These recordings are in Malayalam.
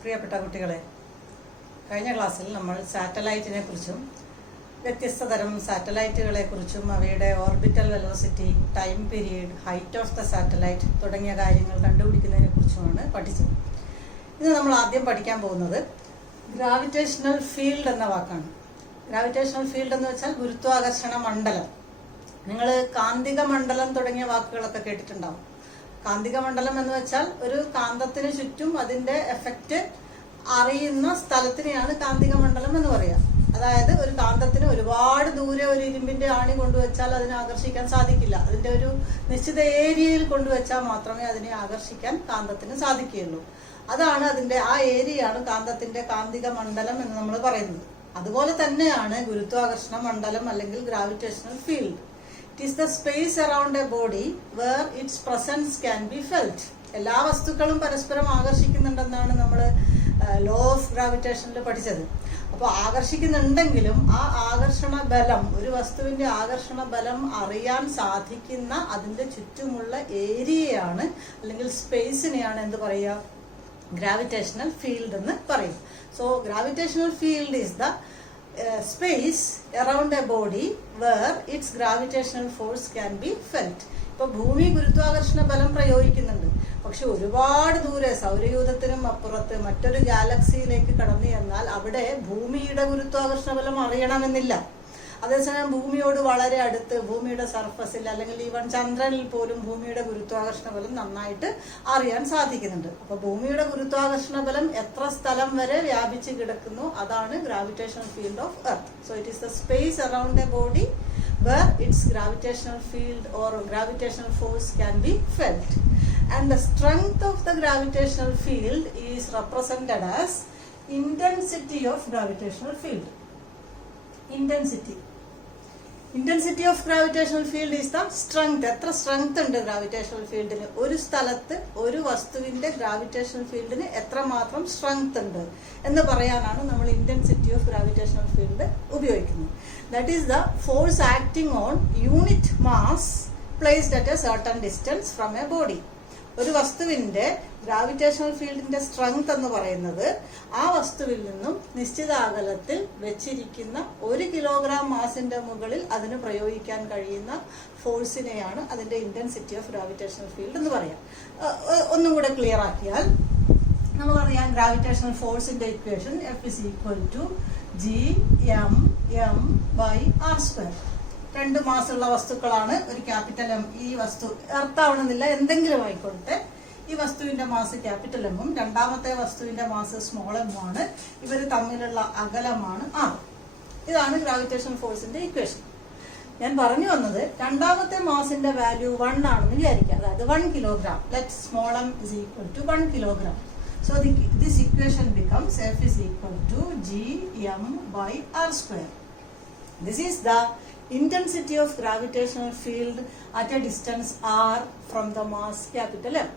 പ്രിയപ്പെട്ട കുട്ടികളെ, കഴിഞ്ഞ ക്ലാസ്സിൽ നമ്മൾ സാറ്റലൈറ്റിനെ കുറിച്ചും വ്യത്യസ്ത തരം സാറ്റലൈറ്റുകളെ കുറിച്ചും അവയുടെ orbital velocity, time period, height of the satellite തുടങ്ങിയ കാര്യങ്ങൾ കണ്ടുപിടിക്കുന്നതിനെ കുറിച്ചുമാണ് പഠിച്ചത്. ഇന്ന് നമ്മൾ ആദ്യം പഠിക്കാൻ പോകുന്നത് ഗ്രാവിറ്റേഷണൽ ഫീൽഡ് എന്ന വാക്കാണ്. ഗ്രാവിറ്റേഷണൽ ഫീൽഡ് എന്ന് വെച്ചാൽ ഗുരുത്വാകർഷണ മണ്ഡലം. നിങ്ങൾ കാന്തിക മണ്ഡലം തുടങ്ങിയ വാക്കുകളൊക്കെ കേട്ടിട്ടുണ്ടാവും. കാന്തിക മണ്ഡലം എന്ന് വെച്ചാൽ ഒരു കാന്തത്തിന് ചുറ്റും അതിന്റെ എഫക്റ്റ് അറിയുന്ന സ്ഥലത്തിനെയാണ് കാന്തിക മണ്ഡലം എന്ന് പറയുക. അതായത് ഒരു കാന്തത്തിന് ഒരുപാട് ദൂരെ ഒരു ഇരുമ്പിന്റെ ആണി കൊണ്ടുവച്ചാൽ അതിനെ ആകർഷിക്കാൻ സാധിക്കില്ല. അതിന്റെ ഒരു നിശ്ചിത ഏരിയയിൽ കൊണ്ടുവച്ചാൽ മാത്രമേ അതിനെ ആകർഷിക്കാൻ കാന്തത്തിന് സാധിക്കുകയുള്ളൂ. അതാണ് അതിന്റെ ആ ഏരിയയാണ് കാന്തത്തിന്റെ കാന്തിക മണ്ഡലം എന്ന് നമ്മൾ പറയുന്നത്. അതുപോലെ തന്നെയാണ് ഗുരുത്വാകർഷണ മണ്ഡലം അല്ലെങ്കിൽ gravitational field. It is the space around a body where its presence can be felt. എല്ലാ വസ്തുക്കളും പരസ്പരം ആകർഷിക്കുന്നുണ്ടെന്നാണ് നമ്മൾ ലോ ഓഫ് ഗ്രാവിറ്റേഷനിൽ പഠിച്ചത്. അപ്പോൾ ആകർഷിക്കുന്നുണ്ടെങ്കിലും ആ ആകർഷണ ബലം, ഒരു വസ്തുവിന്റെ ആകർഷണ ബലം അറിയാൻ സാധിക്കുന്ന അതിന്റെ ചുറ്റുമുള്ള ഏരിയയാണ് അല്ലെങ്കിൽ സ്പേസിനെയാണ് എന്ത് പറയുക? ഗ്രാവിറ്റേഷണൽ ഫീൽഡ് എന്ന് പറയും. So gravitational field is the space around a body where its gravitational force can be felt. ഇപ്പൊ ഭൂമി ഗുരുത്വാകർഷണ ബലം പ്രയോഗിക്കുന്നുണ്ട്. പക്ഷെ ഒരുപാട് ദൂരെ സൗരയൂഥത്തിനും അപ്പുറത്ത് മറ്റൊരു ഗാലക്സിയിലേക്ക് കടന്നു ചെന്നാൽ അവിടെ ഭൂമിയുടെ ഗുരുത്വാകർഷണ ബലം അറിയണമെന്നില്ല. അതേസമയം ഭൂമിയോട് വളരെ അടുത്ത് ഭൂമിയുടെ സർഫസിൽ അല്ലെങ്കിൽ ഈവൻ ചന്ദ്രനിൽ പോലും ഭൂമിയുടെ ഗുരുത്വാകർഷണ ബലം നന്നായിട്ട് അറിയാൻ സാധിക്കുന്നുണ്ട്. അപ്പൊ ഭൂമിയുടെ ഗുരുത്വാകർഷണ ബലം എത്ര സ്ഥലം വരെ വ്യാപിച്ച് കിടക്കുന്നു, അതാണ് gravitational field of earth. So it is the space around A body where its gravitational field or gravitational force can be felt. And the strength of the gravitational field is represented as intensity of gravitational field. Intensity of gravitational field is the strength. എത്ര സ്ട്രെങ്ത് ഉണ്ട് ഗ്രാവിറ്റേഷണൽ ഫീൽഡിന്? ഒരു സ്ഥലത്ത് ഒരു വസ്തുവിന്റെ ഗ്രാവിറ്റേഷണൽ ഫീൽഡിന് എത്രമാത്രം സ്ട്രെങ്ത് ഉണ്ട് എന്ന് പറയാനാണ് നമ്മൾ ഇന്റൻസിറ്റി ഓഫ് ഗ്രാവിറ്റേഷണൽ ഫീൽഡ് ഉപയോഗിക്കുന്നത്. That is the force acting on unit mass placed at A certain distance from A body. ഒരു വസ്തുവിന്റെ ഗ്രാവിറ്റേഷണൽ ഫീൽഡിന്റെ സ്ട്രെങ്ത് എന്ന് പറയുന്നത് ആ വസ്തുവിൽ നിന്നും നിശ്ചിത അകലത്തിൽ വെച്ചിരിക്കുന്ന 1 കിലോഗ്രാം മാസിന്റെ മുകളിൽ അതിന് പ്രയോഗിക്കാൻ കഴിയുന്ന ഫോഴ്സിനെയാണ് അതിന്റെ ഇന്റൻസിറ്റി ഓഫ് ഗ്രാവിറ്റേഷണൽ ഫീൽഡ് എന്ന് പറയാം. ഒന്നും കൂടെ ക്ലിയർ ആക്കിയാൽ നമുക്കറിയാം ഗ്രാവിറ്റേഷണൽ ഫോഴ്സിന്റെ ഇക്വേഷൻ F G(m)m/r². 2 മാസുള്ള വസ്തുക്കളാണ്. ഒരു ക്യാപിറ്റൽ എം, ഈ വസ്തു എർത്ത് ആവണമെന്നില്ല, എന്തെങ്കിലും ആയിക്കോട്ടെ. ഈ വസ്തുവിന്റെ മാസ് ക്യാപിറ്റൽ എമ്മും രണ്ടാമത്തെ വസ്തുവിന്റെ മാസ് സ്മോൾ എം ആണ്. ഇവർ തമ്മിലുള്ള അകലമാണ് r. ഇതാണ് ഗ്രാവിറ്റേഷൻ ഫോഴ്സിന്റെ ഇക്വേഷൻ. ഞാൻ പറഞ്ഞു വന്നത് രണ്ടാമത്തെ മാസിന്റെ വാല്യൂ 1 ആണെന്ന് വിചാരിക്കുക. അതായത് 1 kilogram. Let small m is equal to 1 kilogram. So this equation becomes F is equal to G(m)/r². This is the intensity of gravitational field at a distance r from the mass capital M.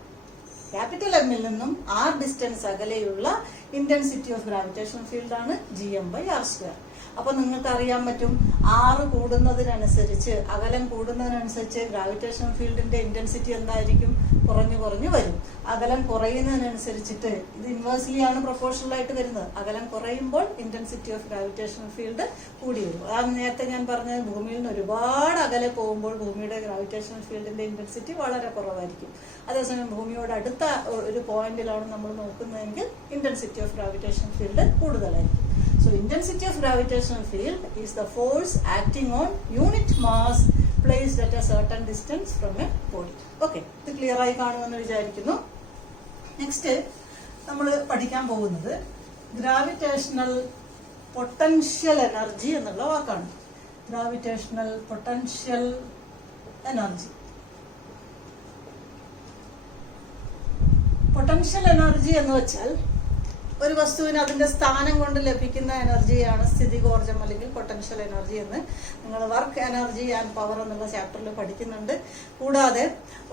Capital എമ്മിൽ നിന്നും r ഡിസ്റ്റൻസ് അകലെയുള്ള ഇന്റൻസിറ്റി ഓഫ് ഗ്രാവിറ്റേഷണൽ ഫീൽഡ് ആണ് Gm/r². അപ്പൊ നിങ്ങൾക്ക് അറിയാൻ പറ്റും, r കൂടുന്നതിനനുസരിച്ച്, അകലം കൂടുന്നതിനനുസരിച്ച് ഗ്രാവിറ്റേഷണൽ ഫീൽഡിന്റെ ഇന്റൻസിറ്റി എന്തായിരിക്കും? കുറഞ്ഞു കുറഞ്ഞു വരും. അകലം കുറയുന്നതിനനുസരിച്ചിട്ട് ഇത് ഇൻവേഴ്സ്ലി ആണ് പ്രൊപ്പോർഷണൽ ആയിട്ട് വരുന്നത്. അകലം കുറയുമ്പോൾ ഇന്റൻസിറ്റി ഓഫ് ഗ്രാവിറ്റേഷണൽ ഫീൽഡ് കൂടി വരും. അതാണ് നേരത്തെ ഞാൻ പറഞ്ഞത്, ഭൂമിയിൽ നിന്ന് ഒരുപാട് അകലെ പോകുമ്പോൾ ഭൂമിയുടെ ഗ്രാവിറ്റേഷണൽ ഫീൽഡിന്റെ ഇന്റൻസിറ്റി വളരെ കുറവായിരിക്കും. അതേസമയം ഭൂമിയോട് അടുത്ത ഒരു പോയിന്റിലാണ് നമ്മൾ നോക്കുന്നതെങ്കിൽ ഇന്റൻസിറ്റി ഓഫ് ഗ്രാവിറ്റേഷണൽ ഫീൽഡ് കൂടുതലായിരിക്കും. So intensity of gravitational field is the force acting on unit mass placed at a certain distance from a body. Okay, ഇത് ക്ലിയർ ആയി കാണുമെന്ന് വിചാരിക്കുന്നു. നെക്സ്റ്റ് നമ്മൾ പഠിക്കാൻ പോകുന്നത് ഗ്രാവിറ്റേഷണൽ പൊട്ടൻഷ്യൽ എനർജി എന്നുള്ള വാക്കാണ്. Gravitational potential energy. Potential energy എന്ന് വെച്ചാൽ ഒരു വസ്തുവിന് അതിന്റെ സ്ഥാനം കൊണ്ട് ലഭിക്കുന്ന എനർജിയാണ് സ്ഥിതികോർജം അല്ലെങ്കിൽ പൊട്ടൻഷ്യൽ എനർജി എന്ന് നിങ്ങൾ വർക്ക് എനർജി ആൻഡ് പവർ എന്നുള്ള ചാപ്റ്ററിൽ പഠിക്കുന്നുണ്ട്. കൂടാതെ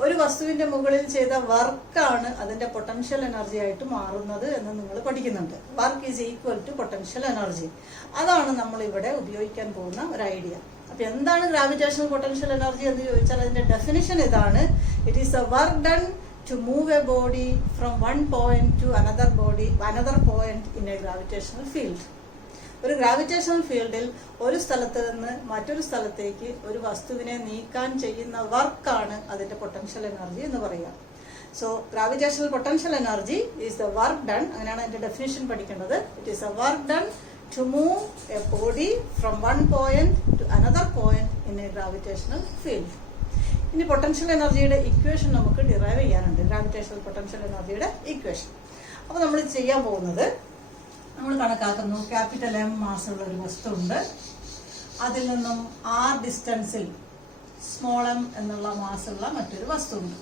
ഒരു വസ്തുവിന്റെ മുകളിൽ ചെയ്ത വർക്കാണ് അതിന്റെ പൊട്ടൻഷ്യൽ എനർജി ആയിട്ട് മാറുന്നത് എന്ന് നിങ്ങൾ പഠിക്കുന്നുണ്ട്. Work is equal to potential energy. അതാണ് നമ്മൾ ഇവിടെ ഉപയോഗിക്കാൻ പോകുന്ന ഒരു ഐഡിയ. അപ്പൊ എന്താണ് ഗ്രാവിറ്റേഷണൽ പൊട്ടൻഷ്യൽ എനർജി എന്ന് ചോദിച്ചാൽ അതിന്റെ ഡെഫിനിഷൻ ഇതാണ്: it is A work done to move a body from one point to another point in a gravitational field. ഒരു ഗ്രാവിറ്റേഷണൽ ഫീൽഡിൽ ഒരു സ്ഥലത്ത് നിന്ന് മറ്റൊരു സ്ഥലത്തേക്ക് ഒരു വസ്തുവിനെ നീക്കാൻ ചെയ്യുന്ന വർക്കാണ് അതിന്റെ പൊട്ടൻഷ്യൽ എനർജി എന്ന് പറയുക. So gravitational potential energy is the work done, അങ്ങനെയാണ് അതിന്റെ ഡെഫിനിഷൻ പഠിക്കേണ്ടത്. It is A work done to move a body from one point to another point in a gravitational field. ഇനി പൊട്ടൻഷ്യൽ എനർജിയുടെ ഇക്വേഷൻ നമുക്ക് ഡിറൈവ് ചെയ്യാനുണ്ട്, ഗ്രാവിറ്റേഷണൽ പൊട്ടൻഷ്യൽ എനർജിയുടെ ഇക്വേഷൻ. അപ്പോൾ നമ്മൾ ചെയ്യാൻ പോകുന്നത്, നമ്മൾ കണക്കാക്കുന്നു ക്യാപിറ്റൽ M മാസ്സുള്ള ഒരു വസ്തു ഉണ്ട്, അതിൽ നിന്നും R ഡിസ്റ്റൻസിൽ സ്മോൾ m എന്നുള്ള മാസ്സുള്ള മറ്റൊരു വസ്തു ഉണ്ട്.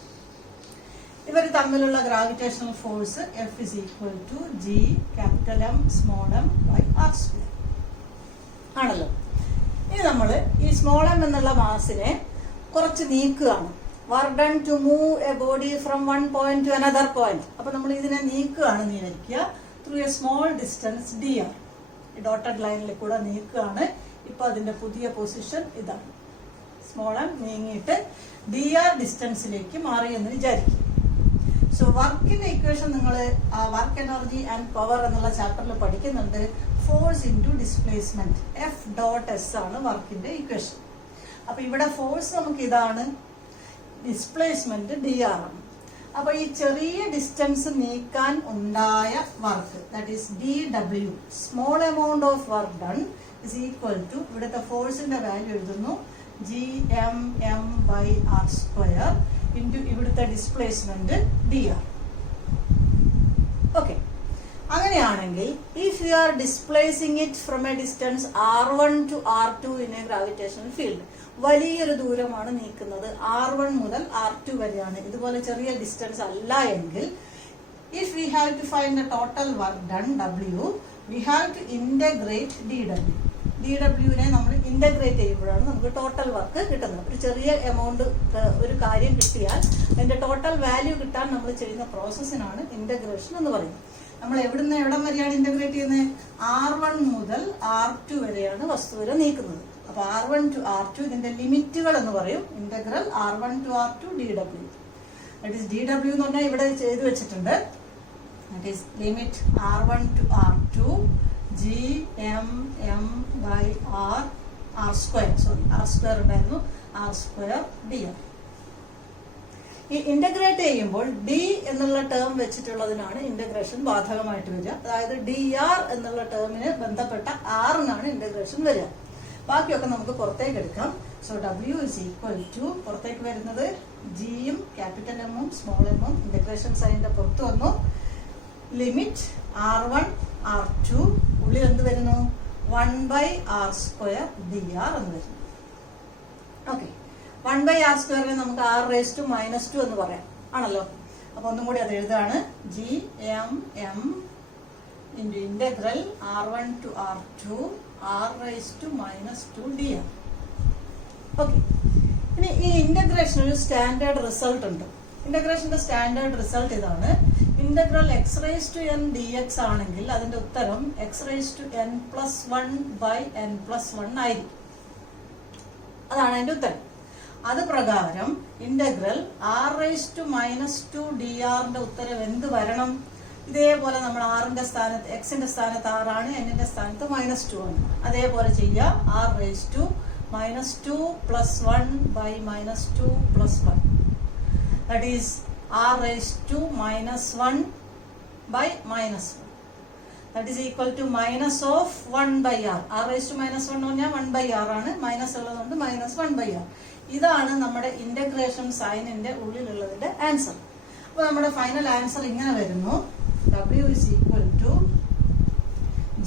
ഇവർ തമ്മിലുള്ള gravitational force F is equal to G capital M small m by R square ആണല്ലോ. ഇനി നമ്മൾ ഈ സ്മോൾ m എന്നുള്ള മാസിനെ കുറച്ച് നീക്കുകയാണ്. Work done to move a body from one point to another point. അപ്പൊ നമ്മൾ ഇതിനെ നീക്കുകയാണെന്ന് വിചാരിക്കുക through a small distance dr. ഈ ഡോട്ടഡ് ലൈനിൽ കൂടെ നീക്കുകയാണ്. ഇപ്പൊ അതിന്റെ പുതിയ പൊസിഷൻ ഇതാണ്. സ്മോൾ m നീങ്ങിയിട്ട് dr ഡിസ്റ്റൻസിലേക്ക് മാറി എന്ന് വിചാരിക്കുക. സോ വർക്കിന്റെ ഇക്വേഷൻ നിങ്ങൾ വർക്ക് എനർജി ആൻഡ് പവർ എന്നുള്ള ചാപ്റ്ററിൽ പഠിക്കുന്നുണ്ട്. ഫോഴ്സ് ഇൻറ്റു ഡിസ്പ്ലേസ്മെന്റ് F.S ആണ് വർക്കിന്റെ ഇക്വേഷൻ. അപ്പൊ ഇവിടെ ഫോഴ്സ് നമുക്ക് ഇതാണ്, ഡിസ്പ്ലേസ്മെന്റ് dr ആണ്. അപ്പൊ ഈ ചെറിയ ഡിസ്റ്റൻസ് നീക്കാൻ ഉണ്ടായ work, that is dW, small amount of work done is equal to, ഇവിടുത്തെ ഫോഴ്സിന്റെ വാല്യൂ എഴുതുന്നു Gmm by R square into ഇവിടുത്തെ ഡിസ്പ്ലേസ്മെന്റ് dr. ഓക്കെ, അങ്ങനെയാണെങ്കിൽ if you are displacing it from a distance R1 to R2 in a gravitational field, വലിയൊരു ദൂരമാണ് നീക്കുന്നത്, R1 മുതൽ R2 വരെയാണ്, ഇതുപോലെ ചെറിയ ഡിസ്റ്റൻസ് അല്ല എങ്കിൽ, if we have to find the total work done W, we have to integrate dW. dWനെ നമ്മൾ ഇന്റഗ്രേറ്റ് ചെയ്യുമ്പോഴാണ് നമുക്ക് ടോട്ടൽ വർക്ക് കിട്ടുന്നത്. ഒരു ചെറിയ എമൗണ്ട് ഒരു കാര്യം കിട്ടിയാൽ അതിന്റെ ടോട്ടൽ വാല്യൂ കിട്ടാൻ നമ്മൾ ചെയ്യുന്ന പ്രോസസ്സിനാണ് ഇന്റഗ്രേഷൻ എന്ന് പറയുന്നത്. നമ്മൾ എവിടുന്ന് എവിടം വരെയാണ് ഇന്റഗ്രേറ്റ് ചെയ്യുന്നത്? R1 മുതൽ R2 വരെയാണ് വസ്തുവിനെ നീക്കുന്നത്. അപ്പൊ R1 to R2 ഇതിന്റെ ലിമിറ്റുകൾ എന്ന് പറയും. Integral R1 to R2 dW. That is dW എന്ന് പറഞ്ഞാൽ ഇവിടെ ചെയ്തു വെച്ചിട്ടുണ്ട്. That is limit R1 to R2 Gmm by R square, sorry R square ഉണ്ടായിരുന്നു, R square dr. ഈ ഇന്റഗ്രേറ്റ് ചെയ്യുമ്പോൾ D എന്നുള്ള ടേം വെച്ചിട്ടുള്ളതിനാണ് ഇന്റഗ്രേഷൻ ബാധകമായിട്ട് വരിക. അതായത് dr എന്നുള്ള ടേമിന് ബന്ധപ്പെട്ട R-നാണ് ഇന്റഗ്രേഷൻ വരിക. ബാക്കിയൊക്കെ നമുക്ക് പുറത്തേക്ക് എടുക്കാം. So W is equal to, പുറത്തേക്ക് വരുന്നത് Gയും ക്യാപിറ്റൽ എമ്മും സ്മോൾ എമ്മും ഇന്റഗ്രേഷൻ സൈനിന്റെ പുറത്ത് വന്നു. ലിമിറ്റ് R1 R2 ഉള്ളിൽ എന്ത് വരുന്നു? 1 by R square dr എന്ന് വരുന്നു. ഓക്കെ, 1 by R square നമുക്ക് R raised to -2 എന്ന് പറയാം ആണല്ലോ. അപ്പൊ ഒന്നും കൂടി അത് എഴുതാണ്, Gmm into integral R1 to R2 R raised to -2 dr. Okay, ഇനി ഈ ഇന്റഗ്രേഷൻ ഒരു സ്റ്റാൻഡേർഡ് റിസൾട്ട് ഉണ്ട്. ഇന്റഗ്രേഷന്റെ സ്റ്റാൻഡേർഡ് റിസൾട്ട് ഇതാണ്. Integral x raised to n dx ആണെങ്കിൽ അതിന്റെ ഉത്തരം x raised to n plus 1 by n plus 1 ആയിരിക്കും. അതാണ് അതിന്റെ ഉത്തരം. അത് പ്രകാരം integral R raised to -2 dr ന്റെ ഉത്തരം എന്ത് വരണം? ഇതേപോലെ നമ്മൾ R-ന്റെ സ്ഥാനത്ത്, x-ന്റെ സ്ഥാനത്ത് R ആണ്, n-ന്റെ സ്ഥാനത്ത് -2 ആണ്. അതേപോലെ ചെയ്യുക. R raised to -2 plus 1 by -2 plus 1. That is R raised to -1 by -1. That is equal to minus of 1 by R. R raised to -1 എന്ന് പറഞ്ഞാൽ 1 by R ആണ്, മൈനസ് ഉള്ളതുകൊണ്ട് -1 by R. ഇതാണ് നമ്മുടെ ഇന്റഗ്രേഷൻ സൈനിന്റെ ഉള്ളിലുള്ളതിന്റെ ആൻസർ. അപ്പൊ നമ്മുടെ ഫൈനൽ ആൻസർ ഇങ്ങനെ വരുന്നു. W is equal to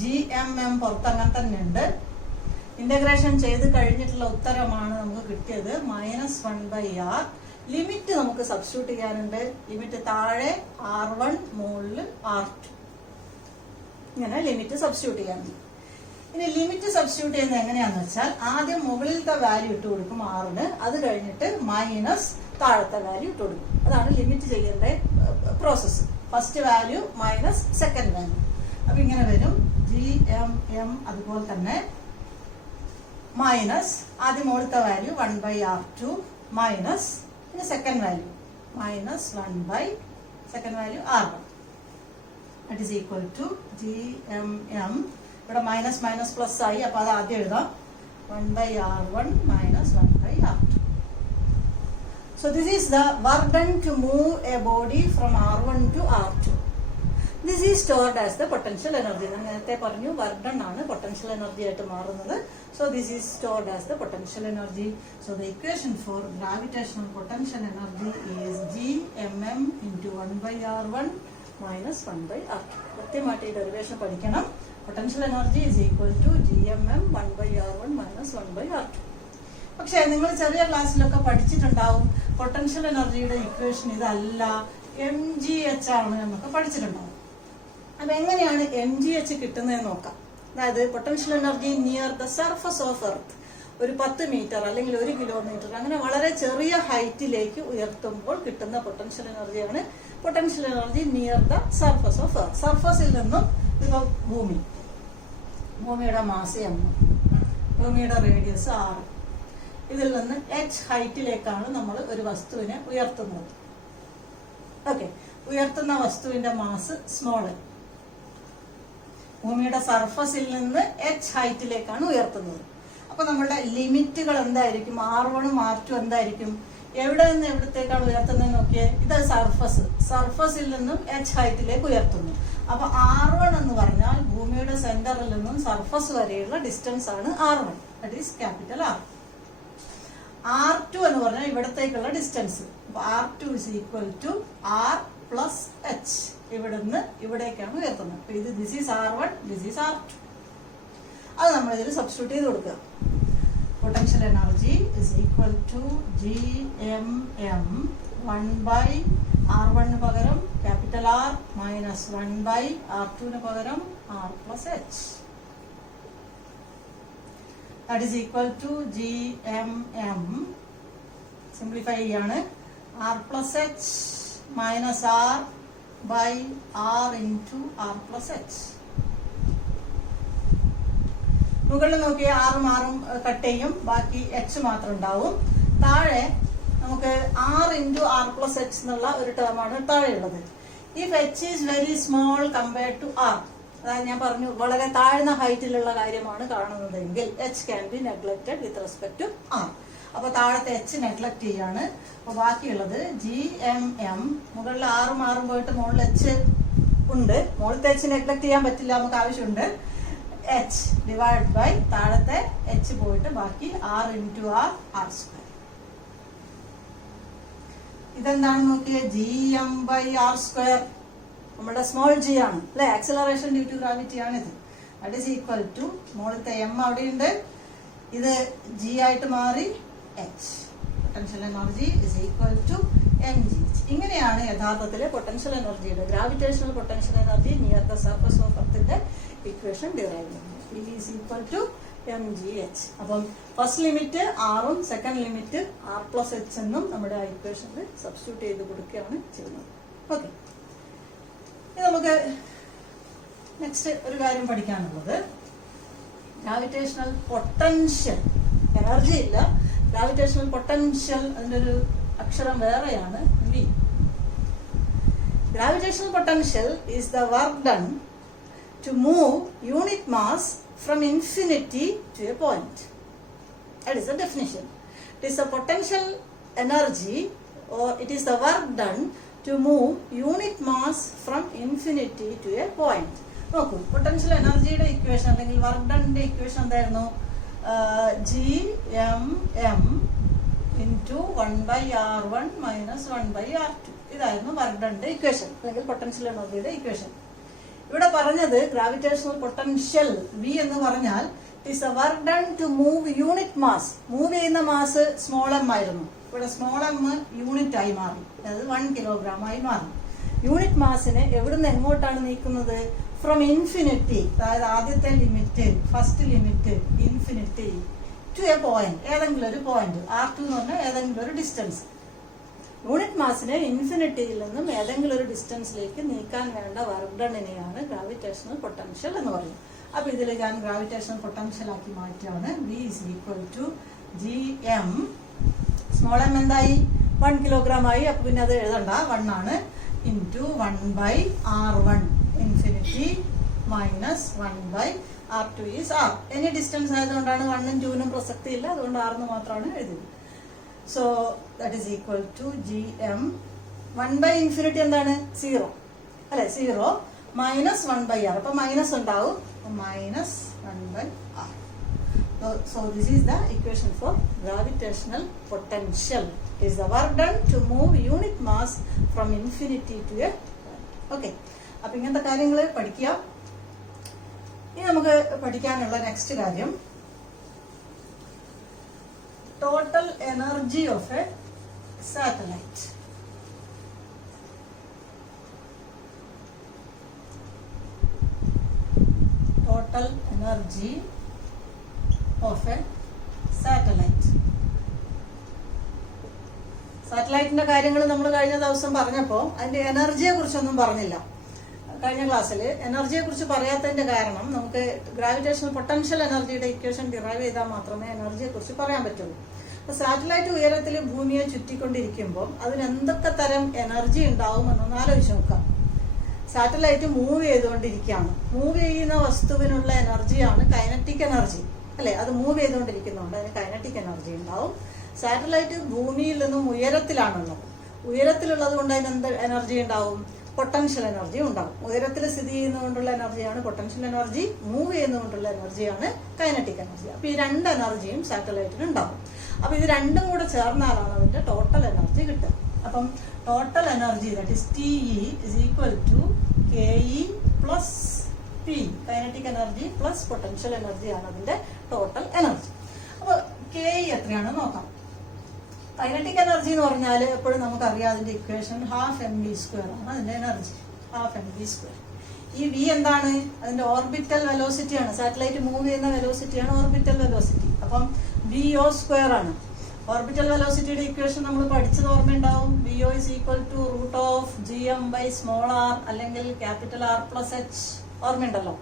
Gmm, പുറത്ത് അങ്ങനെ തന്നെ ഉണ്ട്. ഇന്റഗ്രേഷൻ ചെയ്ത് കഴിഞ്ഞിട്ടുള്ള ഉത്തരമാണ് നമുക്ക് കിട്ടിയത്, -1 by R. ലിമിറ്റ് നമുക്ക് സബ്സ്റ്റിറ്റ്യൂട്ട് ചെയ്യാനുണ്ട്. ലിമിറ്റ് താഴെ R1, മുകളിൽ R2, ഇങ്ങനെ ലിമിറ്റ് സബ്സ്റ്റിറ്റ്യൂട്ട് ചെയ്യാനുണ്ട്. ഇനി ലിമിറ്റ് സബ്സ്റ്റിറ്റ്യൂട്ട് ചെയ്യുന്നത് എങ്ങനെയാന്ന് വെച്ചാൽ, ആദ്യം മുകളിലത്തെ വാല്യൂ ഇട്ട് കൊടുക്കും R-ന്, അത് കഴിഞ്ഞിട്ട് മൈനസ് താഴത്തെ വാല്യൂ ഇട്ട് കൊടുക്കും. അതാണ് ലിമിറ്റ് ചെയ്യേണ്ട process. First value minus second value. അപ്പൊ ഇങ്ങനെ വരും Gmm, അതുപോലെ തന്നെ മൈനസ് ആദ്യം മുകളിലത്തെ വാല്യൂ 1 by R2 മൈനസ് പിന്നെ second value minus 1 by second value r1. That is equal to gmm. ഇവിടെ മൈനസ് മൈനസ് പ്ലസ് ആയി, അപ്പൊ അത് ആദ്യം എഴുതാം. 1 by r1 minus 1 by r2. So this is the work done to move a body from r1 to r2. This is stored as the potential energy. ഞാൻ നേരത്തെ പറഞ്ഞു വർക്ക് ഡൺ ആണ് പൊട്ടൻഷ്യൽ എനർജി ആയിട്ട് മാറുന്നത്. So this is stored as the potential energy. So the equation for gravitational potential energy is gmm into 1 by r1 minus 1 by r2. കൃത്യമായിട്ട് ഈ ഡെറിവേഷൻ പഠിക്കണം. Potential energy is equal to gmm 1 by r1 minus 1 by r2. പക്ഷേ നിങ്ങൾ ചെറിയ ക്ലാസ്സിലൊക്കെ പഠിച്ചിട്ടുണ്ടാവും പൊട്ടൻഷ്യൽ എനർജിയുടെ ഇക്വേഷൻ ഇതല്ല, mgh ആണ് എന്നൊക്കെ പഠിച്ചിട്ടുണ്ടാവും. അപ്പൊ എങ്ങനെയാണ് mgh കിട്ടുന്നതെന്ന് നോക്കാം. അതായത് potential energy near the surface of earth ഒരു 10 മീറ്റർ അല്ലെങ്കിൽ 1 കിലോമീറ്റർ അങ്ങനെ വളരെ ചെറിയ ഹൈറ്റിലേക്ക് ഉയർത്തുമ്പോൾ കിട്ടുന്ന പൊട്ടൻഷ്യൽ എനർജിയാണ് potential energy near the surface of earth. സർഫസിൽ നിന്നും ഇപ്പൊ ഭൂമിയുടെ മാസ് m, ഭൂമിയുടെ റേഡിയസ് r, ഇതിൽ നിന്ന് h ഹൈറ്റിലേക്കാണ് നമ്മൾ ഒരു വസ്തുവിനെ ഉയർത്തുന്നത്. ഓക്കെ, ഉയർത്തുന്ന വസ്തുവിന്റെ മാസ് സ്മോൾ. ഭൂമിയുടെ സർഫസിൽ നിന്ന് h ഹൈറ്റിലേക്കാണ് ഉയർത്തുന്നത്. അപ്പൊ നമ്മളുടെ ലിമിറ്റുകൾ എന്തായിരിക്കും? r1ഉം r2 എന്തായിരിക്കും? എവിടെ നിന്ന് എവിടത്തേക്കാണ് ഉയർത്തുന്നത് നോക്കിയേ. ഇത് സർഫസ്, സർഫസിൽ നിന്നും h ഹൈറ്റിലേക്ക് ഉയർത്തുന്നു. അപ്പൊ r1 എന്ന് പറഞ്ഞാൽ ഭൂമിയുടെ സെന്ററിൽ നിന്നും സർഫസ് വരെയുള്ള ഡിസ്റ്റൻസ് ആണ് r1, that is capital R. r2 എന്ന് പറഞ്ഞാൽ ഇവിടത്തേക്കുള്ള ഡിസ്റ്റൻസ്. അപ്പൊ r2 is equal to r plus h. ഇവിടുന്ന് ഇവിടേക്കാണ് ഉയർത്തുന്നത്. അപ്പൊ ഇത് this is r1, this is r2. അത് നമ്മൾ ഇതിൽ സബ്സ്റ്റിറ്റ്യൂട്ട് ചെയ്ത് കൊടുക്കുക. Potential energy is equal to gmm 1 by r1 പകരം capital R minus 1 by r2 പകരം r plus h. That is equal to gmm, simplify ചെയ്യാണ്, r plus h minus r by r into r plus h. മുകളിൽ നോക്കി ആറും ആറും കട്ട് ചെയ്യും, ബാക്കി h മാത്രം ഉണ്ടാവും. താഴെ നമുക്ക് r into r plus h എന്നുള്ള ഒരു ടേമാണ് താഴെയുള്ളത്. If h is very small compared to r, അതായത് ഞാൻ പറഞ്ഞു വളരെ താഴ്ന്ന ഹൈറ്റിലുള്ള കാര്യമാണ് കാണുന്നതെങ്കിൽ h can be neglected with respect to r. അപ്പൊ താഴത്തെ h നെഗ്ലക്ട് ചെയ്യാണ്. അപ്പൊ ബാക്കിയുള്ളത് gmm, മുകളിൽ ആറും ആറും പോയിട്ട് മുകളിൽ h ഉണ്ട്, മുകളിലത്തെ h നെഗ്ലക്ട് ചെയ്യാൻ പറ്റില്ല, നമുക്ക് ആവശ്യമുണ്ട്. h ഡിവൈഡ് ബൈ താഴത്തെ h പോയിട്ട് ബാക്കി r into r, r square. ഇതെന്താണ് നോക്കിയേ, gm by r സ്ക്വയർ. നമ്മുടെ സ്മോൾ g ആണ് അല്ലെ, ആക്സിലറേഷൻ ഡ്യൂ ടു ഗ്രാവിറ്റി ആണിത്. ദാറ്റ് ഈസ് ഈക്വൽ ടു മുകളിലത്തെ m അവിടെയുണ്ട്, ഇത് g ആയിട്ട് മാറി h. Potential energy is equal to mgh. ഇങ്ങനെയാണ് യഥാർത്ഥത്തിലെ പൊട്ടൻഷ്യൽ എനർജിയുടെ, gravitational potential energy near the surface of എർത്തിന്റെ ഇക്വേഷൻ ഡിറൈവ് ചെയ്യുന്നത്. P is equal to mgh. അപ്പം ഫസ്റ്റ് ലിമിറ്റ് ആറും second limit r plus h എന്നും നമ്മുടെ ആ ഇക്വേഷനിൽ സബ്സ്റ്റിറ്റ്യൂട്ട് ചെയ്ത് കൊടുക്കുകയാണ് ചെയ്യുന്നത്. ഓക്കെ, ഇനി നമുക്ക് നെക്സ്റ്റ് ഒരു കാര്യം പഠിക്കാനുള്ളത് ഗ്രാവിറ്റേഷണൽ പൊട്ടൻഷ്യൽ. എനർജി ഇല്ല, ഗ്രാവിറ്റേഷണൽ പൊട്ടൻഷ്യൽ, അതിൻ്റെ ഒരു അക്ഷരം വേറെയാണ് V. Gravitational potential is the work done to move unit mass from infinity to a point. That is the definition. It is the potential energy, or it is the work done to move unit mass from infinity to a point. നോക്കൂ, പൊട്ടൻഷ്യൽ എനർജിയുടെ ഇക്വേഷൻ അല്ലെങ്കിൽ വർക്ക് ഡണിന്റെ ഇക്വേഷൻ എന്തായിരുന്നു? gmm into 1 by r1 minus 1 by r2. ഇതായിരുന്നു വർക്ക് ഡണിന്റെ ഇക്വേഷൻ അല്ലെങ്കിൽ പൊട്ടൻഷ്യൽ എനർജിയുടെ ഇക്വേഷൻ. ഇവിടെ പറഞ്ഞത് ഗ്രാവിറ്റേഷണൽ പൊട്ടൻഷ്യൽ V എന്ന് പറഞ്ഞാൽ it's a work done to move unit mass. Move ചെയ്യുന്ന മാസ് സ്മോൾ m ആയിരുന്നു, ഇവിടെ സ്മോൾ m യൂണിറ്റ് ആയി മാറി, അതായത് 1 കിലോഗ്രാം ആയി മാറി. യൂണിറ്റ് മാസിനെ എവിടുന്ന് എങ്ങോട്ടാണ് നീക്കുന്നത്? ഫ്രം ഇൻഫിനിറ്റി, അതായത് ആദ്യത്തെ limit, first limit infinity, to a point, ഏതെങ്കിലും ഒരു പോയിന്റ്. r2 എന്ന് പറഞ്ഞാൽ ഏതെങ്കിലും ഒരു ഡിസ്റ്റൻസ്. യൂണിറ്റ് മാസിനെ ഇൻഫിനിറ്റിയിൽ നിന്നും ഏതെങ്കിലും ഒരു ഡിസ്റ്റൻസിലേക്ക് നീക്കാൻ വേണ്ട വർക്ക് ഡണിനെയാണ് ഗ്രാവിറ്റേഷണൽ പൊട്ടൻഷ്യൽ എന്ന് പറയുന്നത്. അപ്പൊ ഇതിൽ ഞാൻ ഗ്രാവിറ്റേഷണൽ പൊട്ടൻഷ്യൽ ആക്കി മാറ്റിയാണ്. V is equal to gm, small m എന്തായി? 1 kilogram ആയി. അപ്പോൾ പിന്നെ അത് എഴുതണ്ട, 1 ആണ്. Into 1/r1 infinity minus 1/r2 is r. Any distance ആയതുകൊണ്ടാണ് 1ഉം 2നും പ്രസക്തി ഇല്ല, അതുകൊണ്ട് r എന്ന് മാത്രമാണ് എഴുതിയത്. So that is equal to gm 1/∞ എന്താണ്? 0 അല്ലെ, 0 മൈനസ് 1/r. അപ്പൊ മൈനസ് ഉണ്ടാവും, minus 1/r. So this is the equation for gravitational potential. It is the work done to move unit mass from infinity to a okay. അപ്പൊ ഇങ്ങനത്തെ കാര്യങ്ങൾ പഠിക്കുക. ഇനി നമുക്ക് പഠിക്കാനുള്ള നെക്സ്റ്റ് കാര്യം total energy of A satellite. Total energy of a satellite. സാറ്റലൈറ്റിന്റെ കാര്യങ്ങൾ നമ്മൾ കഴിഞ്ഞ ദിവസം പറഞ്ഞപ്പോൾ അതിന്റെ എനർജിയെ കുറിച്ചൊന്നും പറഞ്ഞില്ല. കഴിഞ്ഞ ക്ലാസ്സിൽ എനർജിയെ കുറിച്ച് പറയാത്തതിന്റെ കാരണം നമുക്ക് ഗ്രാവിറ്റേഷണൽ പൊട്ടൻഷ്യൽ എനർജിയുടെ ഇക്വേഷൻ ഡിറൈവ് ചെയ്താൽ മാത്രമേ എനർജിയെ കുറിച്ച് പറയാൻ പറ്റുള്ളൂ. അപ്പൊ സാറ്റലൈറ്റ് ഉയരത്തിൽ ഭൂമിയെ ചുറ്റിക്കൊണ്ടിരിക്കുമ്പോൾ അതിന് എന്തൊക്കെ തരം എനർജി ഉണ്ടാവും എന്നൊന്ന് ആലോചിച്ച് നോക്കാം. സാറ്റലൈറ്റ് മൂവ് ചെയ്തുകൊണ്ടിരിക്കുകയാണ്. മൂവ് ചെയ്യുന്ന വസ്തുവിനുള്ള എനർജിയാണ് കൈനറ്റിക് എനർജി അല്ലെ. അത് മൂവ് ചെയ്തുകൊണ്ടിരിക്കുന്നതുകൊണ്ട് അതിന് കൈനറ്റിക് എനർജി ഉണ്ടാവും. സാറ്റലൈറ്റ് ഭൂമിയിൽ നിന്നും ഉയരത്തിലാണുള്ളത്. ഉയരത്തിലുള്ളത് കൊണ്ട് അതിന് എന്ത് എനർജി ഉണ്ടാവും? പൊട്ടൻഷ്യൽ എനർജി ഉണ്ടാവും. ഉയരത്തിൽ സ്ഥിതി ചെയ്യുന്നതുകൊണ്ടുള്ള എനർജിയാണ് പൊട്ടൻഷ്യൽ എനർജി, മൂവ് ചെയ്യുന്നതുകൊണ്ടുള്ള എനർജിയാണ് കൈനറ്റിക് എനർജി. അപ്പൊ ഈ രണ്ട് എനർജിയും സാറ്റലൈറ്റിന് ഉണ്ടാവും. അപ്പൊ ഇത് രണ്ടും കൂടെ ചേർന്നാലാണ് അതിന്റെ ടോട്ടൽ എനർജി കിട്ടുക. അപ്പം total energy that is TE is equal to KE plus P, kinetic energy plus potential energy ആണ് അതിന്റെ ടോട്ടൽ എനർജി. അപ്പൊ KE എത്രയാണെന്ന് നോക്കാം. കൈനറ്റിക് എനർജി എന്ന് പറഞ്ഞാൽ എപ്പോഴും നമുക്കറിയാം അതിന്റെ ഇക്വേഷൻ ½mv² ആണ് അതിന്റെ എനർജി, ½ mv². ഈ V എന്താണ്? അതിന്റെ ഓർബിറ്റൽ വെലോസിറ്റി ആണ്. സാറ്റലൈറ്റ് മൂവ് ചെയ്യുന്ന വെലോസിറ്റിയാണ് ഓർബിറ്റൽ വെലോസിറ്റി. അപ്പം VO² ആണ്. ഓർബിറ്റൽ വെലോസിറ്റിയുടെ ഇക്വേഷൻ നമ്മൾ പഠിച്ചത് ഓർമ്മയുണ്ടാവും. VO is equal to √gm/r അല്ലെങ്കിൽ ക്യാപിറ്റൽ R+h ഓർമ്മയുണ്ടല്ലോ.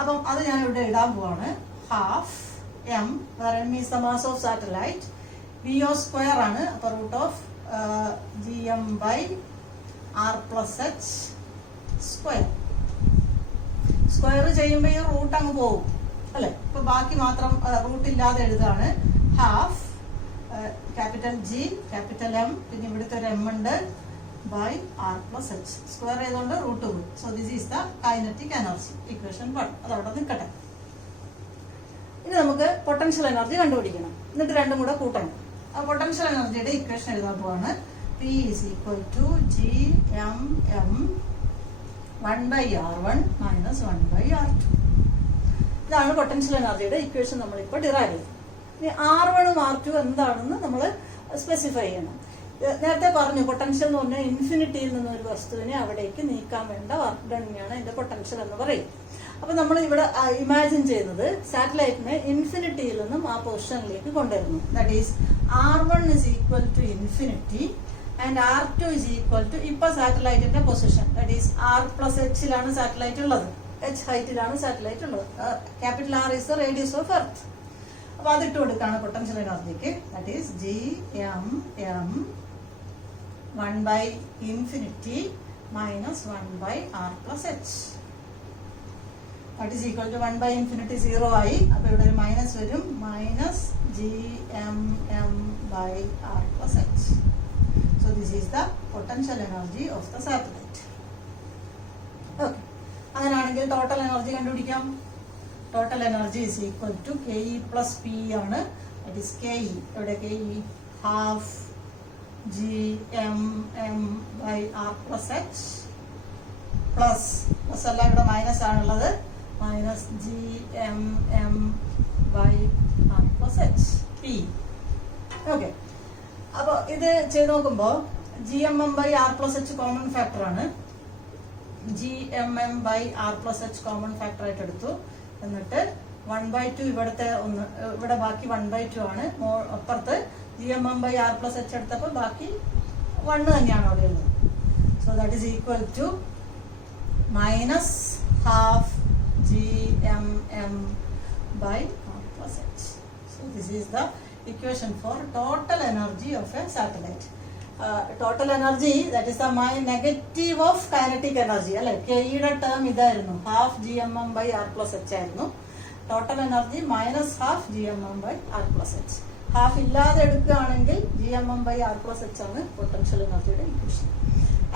അപ്പം അത് ഞാൻ ഇവിടെ ഇടാൻ പോവാണ്. ½ m, where m is the mass of satellite, VO² ആണ്. അപ്പൊ √gm/r+h സ്ക്വയർ. സ്ക്വയർ ചെയ്യുമ്പോൾ ഈ റൂട്ട് അങ്ങ് പോകും അല്ലെ. ഇപ്പൊ ബാക്കി മാത്രം റൂട്ട് ഇല്ലാതെ എഴുതാണ്. Half capital G capital M, പിന്നെ ഇവിടുത്തെ ഒരു M ഉണ്ട്, /r+h സ്ക്വയർ ചെയ്തുകൊണ്ട് റൂട്ട് പോകും. So this is the kinetic energy, equation 1. അതവിടെ നിൽക്കട്ടെ. ഇനി നമുക്ക് പൊട്ടൻഷ്യൽ എനർജി കണ്ടുപിടിക്കണം. എന്നിട്ട് രണ്ടും കൂടെ കൂട്ടണം. ആ പൊട്ടൻഷ്യൽ എനർജിയുടെ ഇക്വേഷൻ എഴുതാൻ പോവാണ്. P is equal to gmm 1/r1 minus 1/r2. ഇതാണ് പൊട്ടൻഷ്യൽ എനർജിയുടെ ഇക്വേഷൻ നമ്മളിപ്പോൾ ഡിറൈവ് ചെയ്തു. ഇനി R1ഉം R2 എന്താണെന്ന് നമ്മൾ സ്പെസിഫൈ ചെയ്യണം. നേരത്തെ പറഞ്ഞു പൊട്ടൻഷ്യൽ എന്ന് പറഞ്ഞാൽ ഇൻഫിനിറ്റിയിൽ നിന്ന് ഒരു വസ്തുവിനെ അവിടേക്ക് നീക്കാൻ വേണ്ട വർക്ക് ഡണ്ണിയാണ് അതിന്റെ പൊട്ടൻഷ്യൽ എന്ന് പറയും. അപ്പൊ നമ്മൾ ഇവിടെ ഇമാജിൻ ചെയ്യുന്നത് സാറ്റലൈറ്റിനെ ഇൻഫിനിറ്റിയിൽ നിന്നും ആ പൊസിഷനിലേക്ക് കൊണ്ടുവരുന്നു. That is R1 is equal to infinity and R2 is equal to ഇപ്പൊ സാറ്റലൈറ്റിന്റെ position that is R+h satellite ഉള്ളത്, h ഹൈറ്റിലാണ് സാറ്റലൈറ്റ് ഉള്ളത്. Capital R is the radius of Earth. അപ്പൊ അതിട്ട് കൊടുക്കാണ് പൊട്ടൻഷ്യൽ എനർജിക്ക്. That is gmm 1/∞ minus 1/r+h. That is equal to 1/∞ 0 ആയി. അപ്പൊ ഇവിടെ ഒരു മൈനസ് വരും, minus gmm/r+h. So this is the potential energy of the satellite. Okay. അങ്ങനെയാണെങ്കിൽ ടോട്ടൽ എനർജി കണ്ടുപിടിക്കാം. Total energy is equal to KE plus P ആണ്. That is KE. ഇവിടെ KE ½ gmm/r+h പ്ലസ് എല്ലാം ഇവിടെ മൈനസ് ആണുള്ളത്, മൈനസ് gmm/r+h P. ഓക്കെ. അപ്പോൾ ഇത് ചെയ്ത് നോക്കുമ്പോൾ gmm/r+h കോമൺ ഫാക്ടർ ആണ്. gmm/r+h കോമൺ ഫാക്ടർ ആയിട്ട് എടുത്തു. എന്നിട്ട് 1/2 ഇവിടുത്തെ ഒന്ന്, ഇവിടെ ബാക്കി 1/2 ആണ്. അപ്പുറത്ത് gmm/r+h എടുത്തപ്പോൾ ബാക്കി 1 തന്നെയാണ് അവിടെ ഉള്ളത്. So that is equal to minus ½ gmm/r+h. So this is the equation for total energy of a satellite. Total energy that is the negative of kinetic energy അല്ലെ. കെയുടെ ടേം ഇതായിരുന്നു, half G M M by R plus H ആയിരുന്നു. Total energy minus half G M M by R plus H. Half ഇല്ലാതെ എടുക്കുകയാണെങ്കിൽ G M M by R plus H ആണ് പൊട്ടൻഷ്യൽ എനർജിയുടെ equation.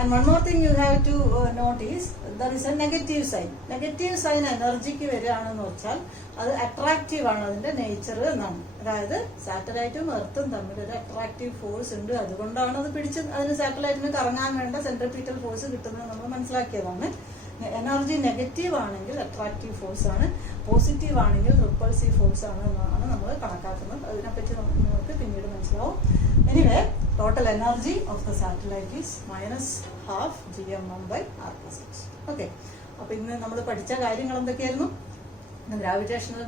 And one more thing you have to note is there is a negative sign. Negative sign എനർജിക്ക് വരികയാണെന്ന് വെച്ചാൽ അത് അട്രാക്റ്റീവ് ആണ് അതിന്റെ നേച്ചർ എന്നാണ്. അതായത് സാറ്റലൈറ്റും എർത്തും തമ്മിൽ ഒരു അട്രാക്റ്റീവ് ഫോഴ്സ് ഉണ്ട്, അതുകൊണ്ടാണ് അത് പിടിച്ച് അതിന് സാറ്റലൈറ്റിന് കറങ്ങാൻ വേണ്ട സെൻട്രിപീറ്റൽ ഫോഴ്സ് കിട്ടുന്നത് നമ്മൾ മനസ്സിലാക്കിയതാണ്. എനർജി നെഗറ്റീവ് ആണെങ്കിൽ അട്രാക്റ്റീവ് ഫോഴ്സ് ആണ്, പോസിറ്റീവ് ആണെങ്കിൽ റിപ്പൾസീവ് ഫോഴ്സ് ആണ് എന്നാണ് നമ്മൾ കണക്കാക്കുന്നത്. അതിനെപ്പറ്റി നമുക്ക് പിന്നീട് മനസ്സിലാവും. Anyway total energy of the satellite is minus half G M M by R plus H. Okay, അപ്പൊ ഇന്ന് നമ്മൾ പഠിച്ച കാര്യങ്ങൾ എന്തൊക്കെയായിരുന്നു? ഗ്രാവിറ്റേഷണൽ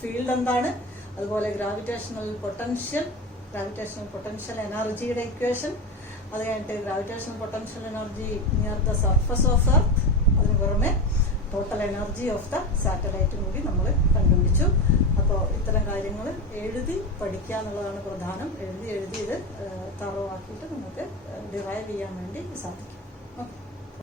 ഫീൽഡ് എന്താണ്, അതുപോലെ ഗ്രാവിറ്റേഷണൽ പൊട്ടൻഷ്യൽ എനർജിയുടെ ഇക്വേഷൻ, അത് കഴിഞ്ഞിട്ട് gravitational potential energy near the surface of earth, അതിന് പുറമെ ടോട്ടൽ എനർജി ഓഫ് ദ സാറ്റലൈറ്റും കൂടി നമ്മൾ കണ്ടുപിടിച്ചു. അപ്പോൾ ഇത്തരം കാര്യങ്ങൾ എഴുതി പഠിക്കുക എന്നുള്ളതാണ് പ്രധാനം. എഴുതി ഇത് തറവാക്കിയിട്ട് നമുക്ക് ഡിറൈവ് ചെയ്യാൻ വേണ്ടി സാധിക്കും. ഓക്കെ.